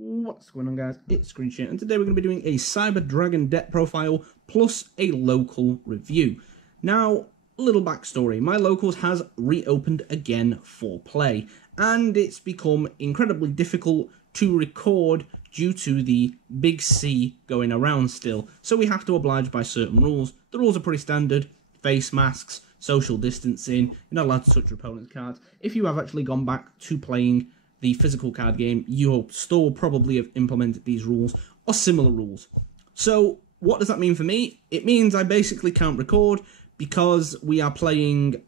What's going on, guys? It's Screenshot, and today we're going to be doing a Cyber Dragon deck profile plus a local review. Now, a little backstory. My locals has reopened again for play, and it's become incredibly difficult to record due to the big C going around still, so we have to oblige by certain rules. The rules are pretty standard: face masks, social distancing, you're not allowed to touch your opponent's cards. If you have actually gone back to playing the physical card game, your store will probably have implemented these rules or similar rules. So what does that mean for me? It means I basically can't record because we are playing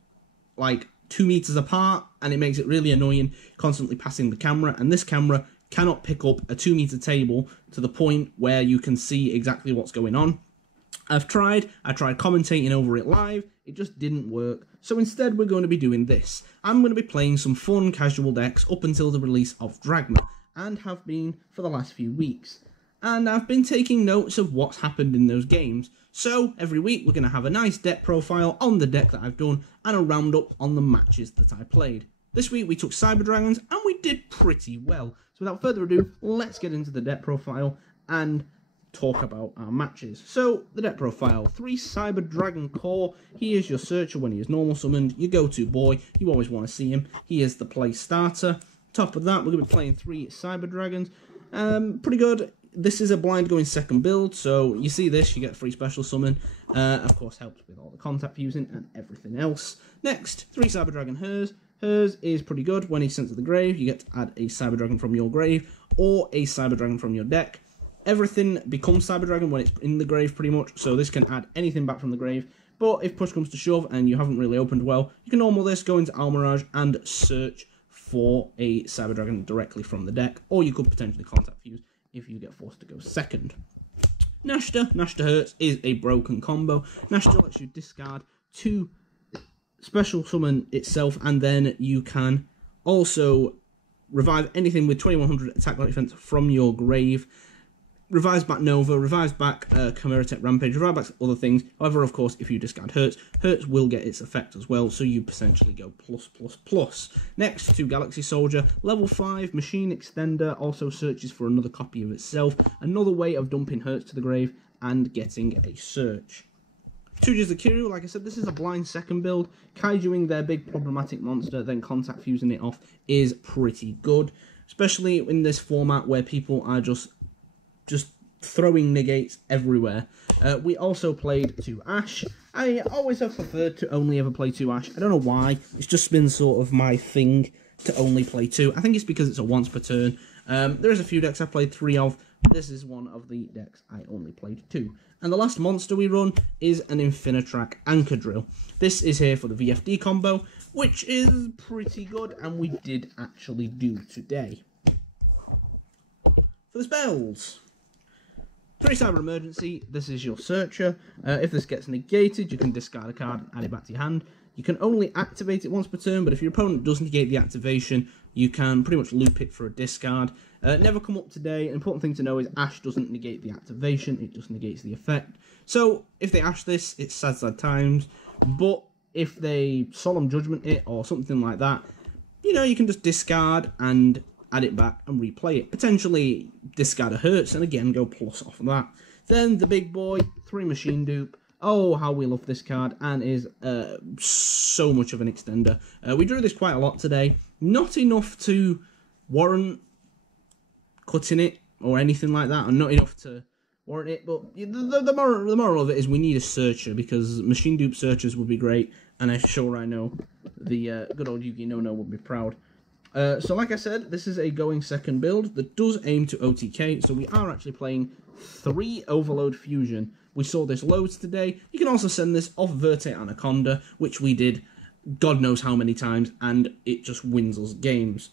like 2 meters apart, and it makes it really annoying constantly passing the camera, and this camera cannot pick up a 2 meter table to the point where you can see exactly what's going on. I tried commentating over it live, it just didn't work, so instead we're going to be doing this. I'm going to be playing some fun casual decks up until the release of Dragma, and have been for the last few weeks. And I've been taking notes of what's happened in those games, so every week we're going to have a nice deck profile on the deck that I've done, and a roundup on the matches that I played. This week we took Cyber Dragons, and we did pretty well. So without further ado, let's get into the deck profile and talk about our matches. So, the deck profile: 3 Cyber Dragon Core. He is your searcher when he is normal summoned, your go-to boy, you always want to see him. He is the play starter. Top of that, we're going to be playing 3 Cyber Dragons. Pretty good. This is a blind going second build, so you see this, you get free special summon. Of course, helps with all the contact fusing and everything else. Next, 3 Cyber Dragon Hers. Hers is pretty good. When he's sent to the grave, you get to add a Cyber Dragon from your grave, or a Cyber Dragon from your deck. Everything becomes Cyber Dragon when it's in the grave, pretty much, so this can add anything back from the grave. But if push comes to shove and you haven't really opened well, you can normal this, go into Almirage, and search for a Cyber Dragon directly from the deck, or you could potentially contact fuse if you get forced to go second. Nashta Hurts is a broken combo. Nashta lets you discard 2 special summon itself, and then you can also revive anything with 2100 attack or defense from your grave. Revives back Nova, revives back Chimera Tech Rampage, revives back other things. However, of course, if you discard Hurts, Hurts will get its effect as well, so you potentially go plus. Next, 2 Galaxy Soldier, level 5, Machine Extender, also searches for another copy of itself. Another way of dumping Hurts to the grave and getting a search. 2 Jizakiryu, like I said, this is a blind second build. Kaijuing their big problematic monster, then contact fusing it off is pretty good. Especially in this format where people are just throwing negates everywhere. We also played 2 Ash. I always have preferred to only ever play 2 Ash. I don't know why. It's just been sort of my thing to only play 2. I think it's because it's a once per turn. There's a few decks I've played 3 of. This is one of the decks I only played 2. And the last monster we run is an Infinitrack Anchor Drill. This is here for the VFD combo, which is pretty good, and we did actually do today. For the spells: 3 Cyber Emergency, this is your searcher. If this gets negated, you can discard a card and add it back to your hand. You can only activate it once per turn, but if your opponent does negate the activation, you can pretty much loop it for a discard. Never come up today. An important thing to know is Ash doesn't negate the activation, it just negates the effect. So, if they Ash this, it's sad times, but if they Solemn Judgment it or something like that, you know, you can just discard and add it back and replay it. Potentially discard a Hurts and again go plus off of that. Then the big boy, 3 Machine Dupe. Oh, how we love this card, and is so much of an extender. We drew this quite a lot today. Not enough to warrant cutting it or anything like that, and not enough to warrant it, but the moral of it is we need a searcher, because Machine Dupe searchers would be great, and I'm sure I know the good old Yugi No would be proud. So like I said, this is a going second build that does aim to OTK, so we are actually playing 3 Overload Fusion. We saw this loads today. You can also send this off Verte Anaconda, which we did God knows how many times, and it just wins us games.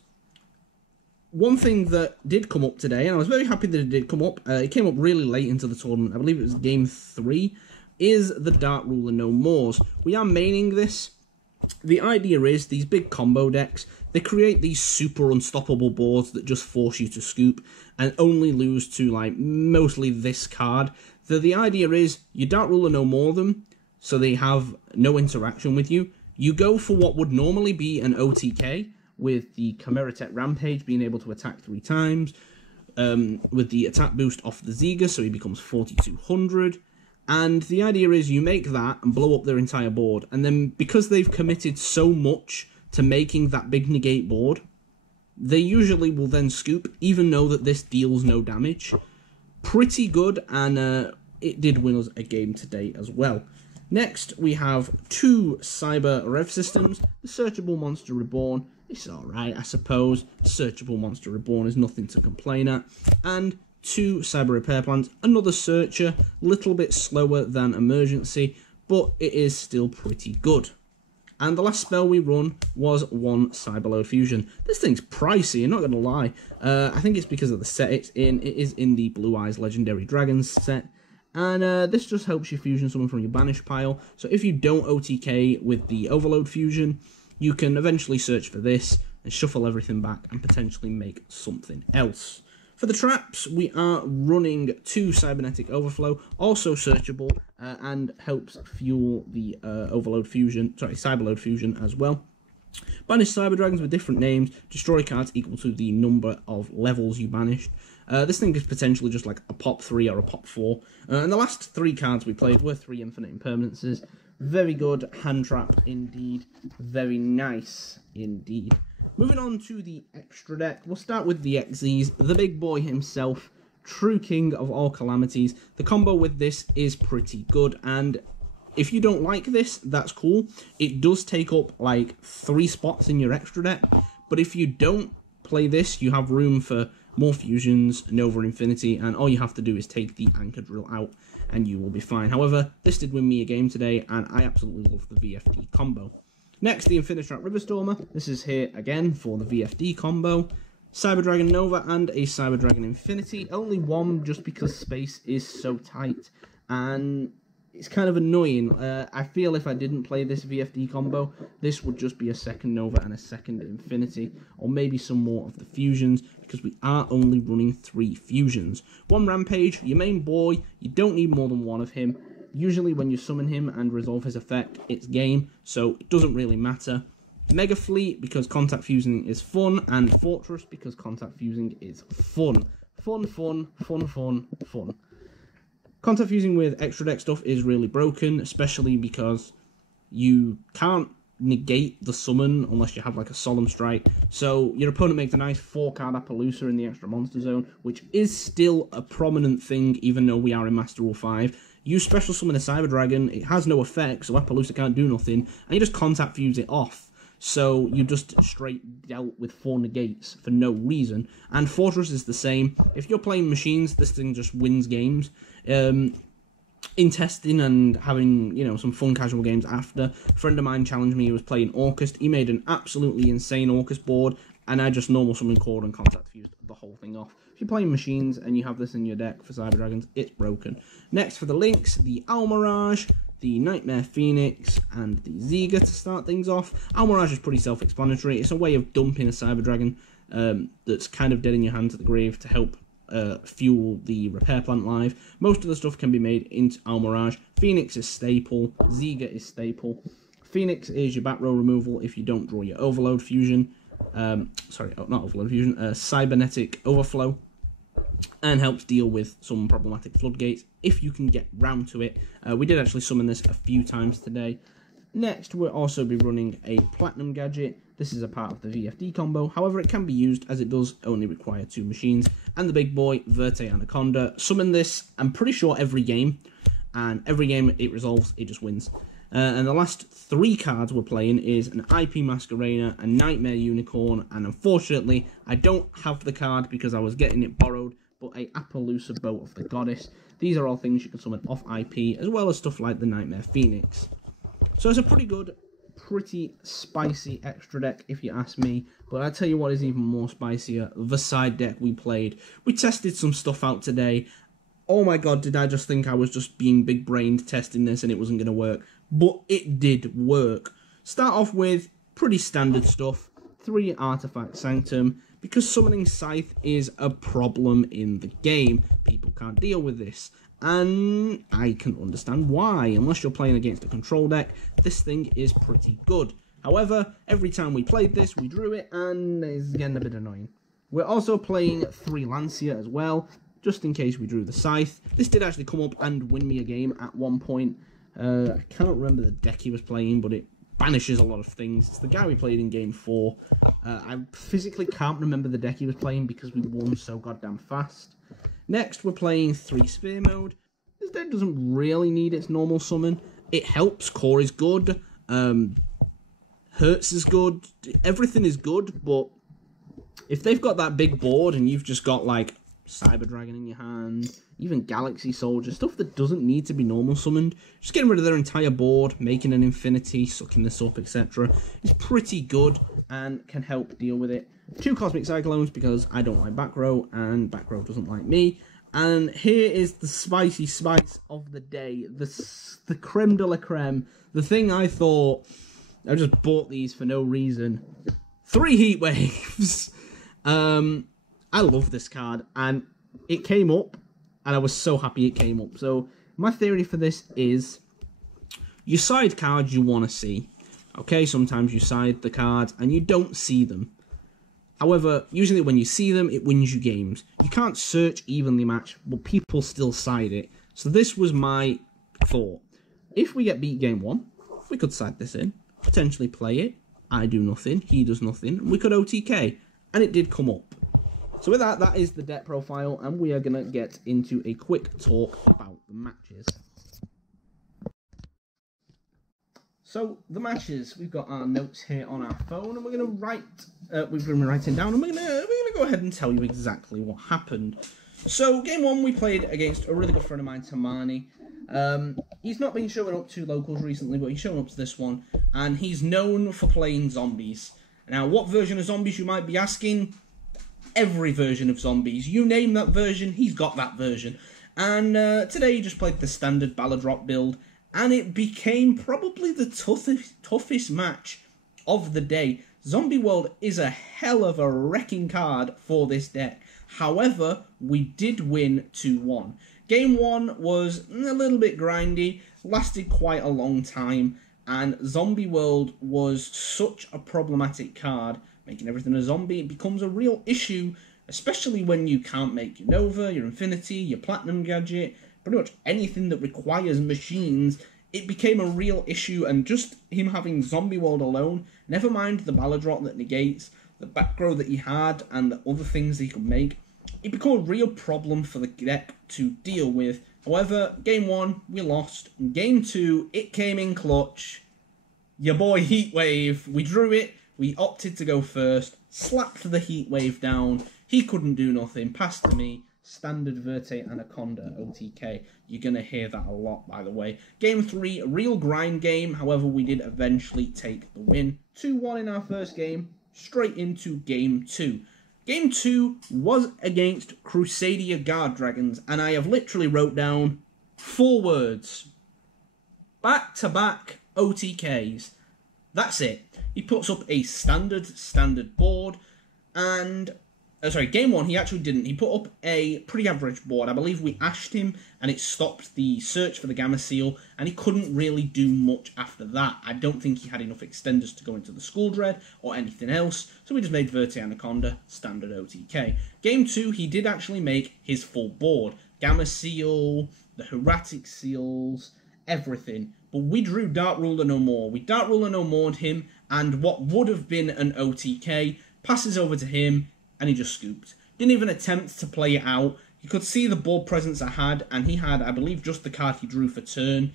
One thing that did come up today, and I was very happy that it did come up, it came up really late into the tournament, I believe it was game 3, is the Dark Ruler No Mores. We are maining this. The idea is these big combo decks, they create these super unstoppable boards that just force you to scoop and only lose to, like, mostly this card. The idea is you Dark Ruler No More them, so they have no interaction with you. You go for what would normally be an OTK, with the Chimera Tech Rampage being able to attack 3 times. with the attack boost off the Ziga, so he becomes 4200. And the idea is you make that and blow up their entire board, and then because they've committed so much to making that big negate board, they usually will then scoop, even though that this deals no damage. Pretty good, and it did win us a game today as well. Next, we have 2 Cyber Rev systems. The Searchable Monster Reborn, it's alright, I suppose. Searchable Monster Reborn is nothing to complain at. And 2 Cyber Repair Plants, another Searcher, little bit slower than Emergency, but it is still pretty good. And the last spell we run was 1 Cyberload Fusion. This thing's pricey, I'm not going to lie. I think it's because of the set it's in. It is in the Blue Eyes Legendary Dragons set. And this just helps you fusion someone from your Banish pile. So if you don't OTK with the Overload Fusion, you can eventually search for this and shuffle everything back and potentially make something else. For the traps, we are running 2 Cybernetic Overflow, also searchable, and helps fuel the Cyberload Fusion as well. Banish Cyber Dragons with different names, destroy cards equal to the number of levels you banished. This thing is potentially just like a pop 3 or a pop 4. And the last 3 cards we played were 3 Infinite Impermanences. Very good hand trap indeed. Very nice indeed. Moving on to the extra deck, we'll start with the Xyz, the big boy himself, true king of all calamities. The combo with this is pretty good, and if you don't like this, that's cool. It does take up like 3 spots in your extra deck, but if you don't play this, you have room for more fusions, Nova Infinity, and all you have to do is take the Anchor Drill out, and you will be fine. However, this did win me a game today, and I absolutely love the VFD combo. Next, the Infinistrap Riverstormer. This is here again for the VFD combo. Cyber Dragon Nova and a Cyber Dragon Infinity. Only 1 just because space is so tight. And it's kind of annoying. I feel if I didn't play this VFD combo, this would just be a second Nova and a second Infinity. Or maybe some more of the fusions, because we are only running 3 fusions. 1 Rampage, your main boy. You don't need more than 1 of him. Usually when you summon him and resolve his effect, it's game, so it doesn't really matter. Mega Fleet, because contact fusing is fun, and Fortress, because contact fusing is fun. Fun, fun, fun, fun, fun. Contact fusing with extra deck stuff is really broken, especially because you can't negate the summon unless you have like a Solemn Strike. So your opponent makes a nice 4-card Appaloosa in the extra monster zone, which is still a prominent thing even though we are in Master Rule 5. You special summon a Cyber Dragon, it has no effect, so Appaloosa can't do nothing, and you just contact fuse it off. So you just straight dealt with 4 negates for no reason. And Fortress is the same. If you're playing machines, this thing just wins games. In testing and having, you know, some fun casual games after, a friend of mine challenged me. He was playing Orcust. He made an absolutely insane Orcust board, and I just normal summon cord and contact fused the whole thing off. If you're playing machines and you have this in your deck for Cyber Dragons, it's broken. Next for the links, the Almirage, the Nightmare Phoenix, and the Ziga to start things off. Almirage is pretty self-explanatory. It's a way of dumping a Cyber Dragon that's kind of dead in your hand to the grave to help fuel the Repair Plant live. Most of the stuff can be made into Almirage. Phoenix is staple. Ziga is staple. Phoenix is your back row removal if you don't draw your Overload Fusion. Sorry, not Overload Fusion. Cybernetic Overflow. And helps deal with some problematic floodgates if you can get round to it. We did actually summon this a few times today. Next, we'll also be running a Platinum Gadget. This is a part of the VFD combo. However, it can be used as it does only require 2 machines. And the big boy, Verte Anaconda. Summon this, I'm pretty sure, every game. And every game it resolves, it just wins. And the last 3 cards we're playing is an IP Masquerena, a Nightmare Unicorn, and unfortunately, I don't have the card because I was getting it borrowed, but a Appaloosa Boat of the Goddess. These are all things you can summon off IP, as well as stuff like the Nightmare Phoenix. So it's a pretty good, pretty spicy extra deck, if you ask me. But I tell you what is even more spicier, the side deck we played. We tested some stuff out today. Oh my god, did I just think I was just being big-brained testing this and it wasn't going to work. But it did work. Start off with pretty standard stuff. 3 Artifact Sanctum. Because summoning Scythe is a problem in the game. People can't deal with this. And I can understand why. Unless you're playing against a control deck, this thing is pretty good. However, every time we played this, we drew it, and it's getting a bit annoying. We're also playing 3 Lancia as well, just in case we drew the Scythe. This did actually come up and win me a game at one point. I cannot remember the deck he was playing, but it banishes a lot of things. It's the guy we played in game 4. I physically can't remember the deck he was playing because we won so goddamn fast. Next, we're playing 3 Sphere mode. This deck doesn't really need its normal summon. It helps. Core is good. Hurts is good. Everything is good, but if they've got that big board and you've just got, like, Cyber Dragon in your hand, even Galaxy Soldier, stuff that doesn't need to be normal summoned, just getting rid of their entire board, making an Infinity, sucking this up, etc. is pretty good and can help deal with it. 2 Cosmic Cyclones because I don't like back row and back row doesn't like me. And here is the spicy spice of the day, the creme de la creme, the thing I thought, I just bought these for no reason. 3 Heat Waves. I love this card, and it came up, and I was so happy it came up. So, my theory for this is, you side cards you want to see. Okay, sometimes you side the cards, and you don't see them. However, usually when you see them, it wins you games. You can't search evenly matched, but people still side it. So this was my thought. If we get beat game 1, we could side this in, potentially play it. I do nothing, he does nothing, and we could OTK. And it did come up. So with that, that is the deck profile, and we are going to get into a quick talk about the matches. So, the matches, we've got our notes here on our phone, and we're going to write, we've been writing down, and we're going to go ahead and tell you exactly what happened. So, game 1, we played against a really good friend of mine, Tamani. He's not been showing up to locals recently, but he's showing up to this one, and he's known for playing zombies. Now, what version of zombies, you might be asking? Every version of zombies. You name that version, he's got that version. And today he just played the standard Baladrop build, and it became probably the toughest match of the day. Zombie World is a hell of a wrecking card for this deck. However, we did win 2-1. Game 1 was a little bit grindy, lasted quite a long time, and Zombie World was such a problematic card. Making everything a zombie, it becomes a real issue, especially when you can't make your Nova, your Infinity, your Platinum Gadget, pretty much anything that requires machines. It became a real issue, and just him having Zombie World alone, never mind the Baladrop that negates, the back row that he had, and the other things that he could make, it became a real problem for the deck to deal with. However, game 1, we lost. In game 2, it came in clutch. Your boy Heatwave, we drew it. We opted to go first, slapped the Heatwave down, he couldn't do nothing, passed to me, standard Verte Anaconda OTK. You're going to hear that a lot, by the way. Game 3, a real grind game, however, we did eventually take the win. 2-1 in our first game, straight into Game 2. Game 2 was against Crusadia Guard Dragons, and I have literally wrote down 4 words. Back-to-back OTKs. That's it. He puts up a standard board, and, game 1, he actually didn't. He put up a pretty average board. I believe we ashed him, and it stopped the search for the Gamma Seal, and he couldn't really do much after that. I don't think he had enough extenders to go into the Skull Dread or anything else, so we just made Verte Anaconda, standard OTK. Game 2, he did actually make his full board. Gamma Seal, the Hieratic Seals, everything. But we drew Dark Ruler No More. We Dark Ruler No More'd him, and what would have been an OTK passes over to him, and he just scooped. Didn't even attempt to play it out. You could see the board presence I had, and he had, I believe, just the card he drew for turn.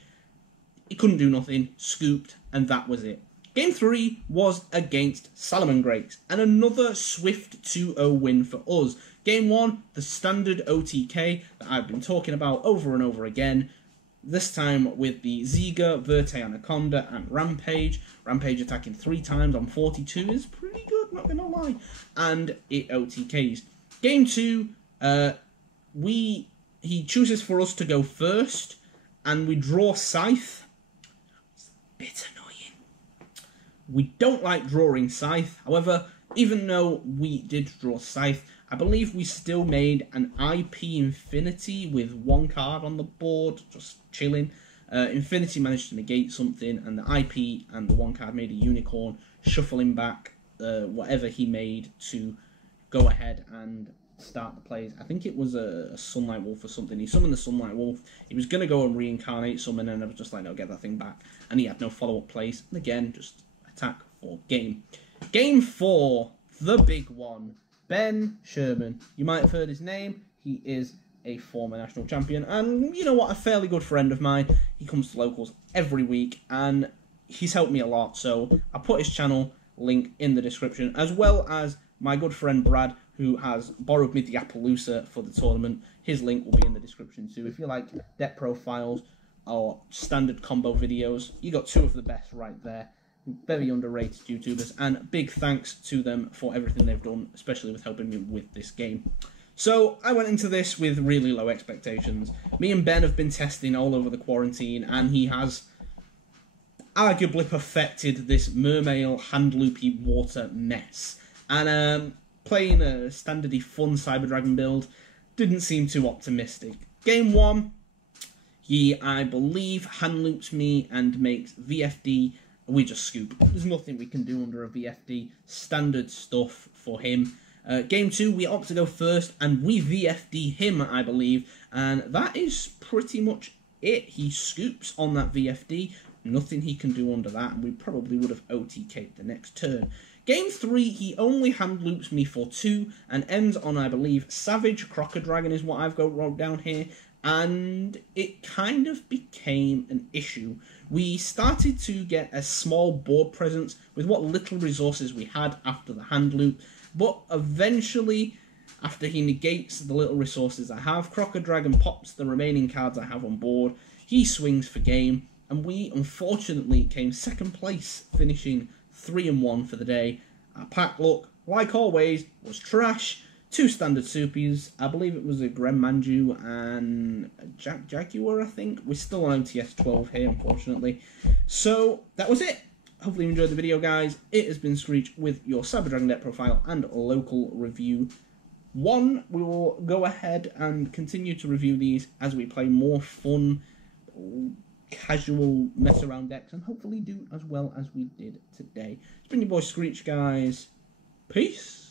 He couldn't do nothing, scooped, and that was it. Game 3 was against Salamangreats, and another swift 2-0 win for us. Game 1, the standard OTK that I've been talking about over and over again. This time with the Ziga, Verte Anaconda, and Rampage. Rampage attacking 3 times on 42 is pretty good, not gonna lie. And it OTKs. Game 2, he chooses for us to go first, and we draw Scythe. It's a bit annoying. We don't like drawing Scythe. However, even though we did draw Scythe, I believe we still made an IP Infinity with 1 card on the board, just chilling. Infinity managed to negate something, and the IP and the 1 card made a Unicorn, shuffling back whatever he made to go ahead and start the plays. I think it was a Sunlight Wolf or something. He summoned the Sunlight Wolf. He was going to go and reincarnate summon, and I was just like, no, get that thing back. And he had no follow-up plays. And again, just attack for game. Game 4, the big one. Ben Sherman. You might have heard his name. He is a former national champion. And you know what? A fairly good friend of mine. He comes to locals every week, and he's helped me a lot. So I put his channel link in the description, as well as my good friend Brad, who has borrowed me the Appaloosa for the tournament. His link will be in the description too. If you like deck profiles or standard combo videos, you got two of the best right there. Very underrated YouTubers, and big thanks to them for everything they've done, especially with helping me with this game. So I went into this with really low expectations. Me and Ben have been testing all over the quarantine, and he has arguably perfected this Mermail hand loopy water mess. And playing a standardy fun Cyber Dragon build didn't seem too optimistic. Game 1, he, I believe, hand loops me and makes VFD. We just scoop. There's nothing we can do under a VFD. Standard stuff for him. Game 2, we opt to go first, and we VFD him, I believe. And that is pretty much it. He scoops on that VFD. Nothing he can do under that, and we probably would have OTK'd the next turn. Game 3, he only hand loops me for 2, and ends on, I believe, Savage Crocodragon is what I've got wrote down here. And it kind of became an issue. We started to get a small board presence with what little resources we had after the hand loop, but eventually, after he negates the little resources I have, Crocodragon pops the remaining cards I have on board, he swings for game, and we unfortunately came second place, finishing 3-1 for the day. Our pack luck, like always, was trash. 2 standard Supies, I believe it was a Gremanju and a Jaguar, I think. We're still on OTS 12 here, unfortunately. So, that was it. Hopefully you enjoyed the video, guys. It has been Screech with your Cyber Dragon deck profile and local review. We will go ahead and continue to review these as we play more fun, casual mess-around decks, and hopefully do as well as we did today. It's been your boy Screech, guys. Peace.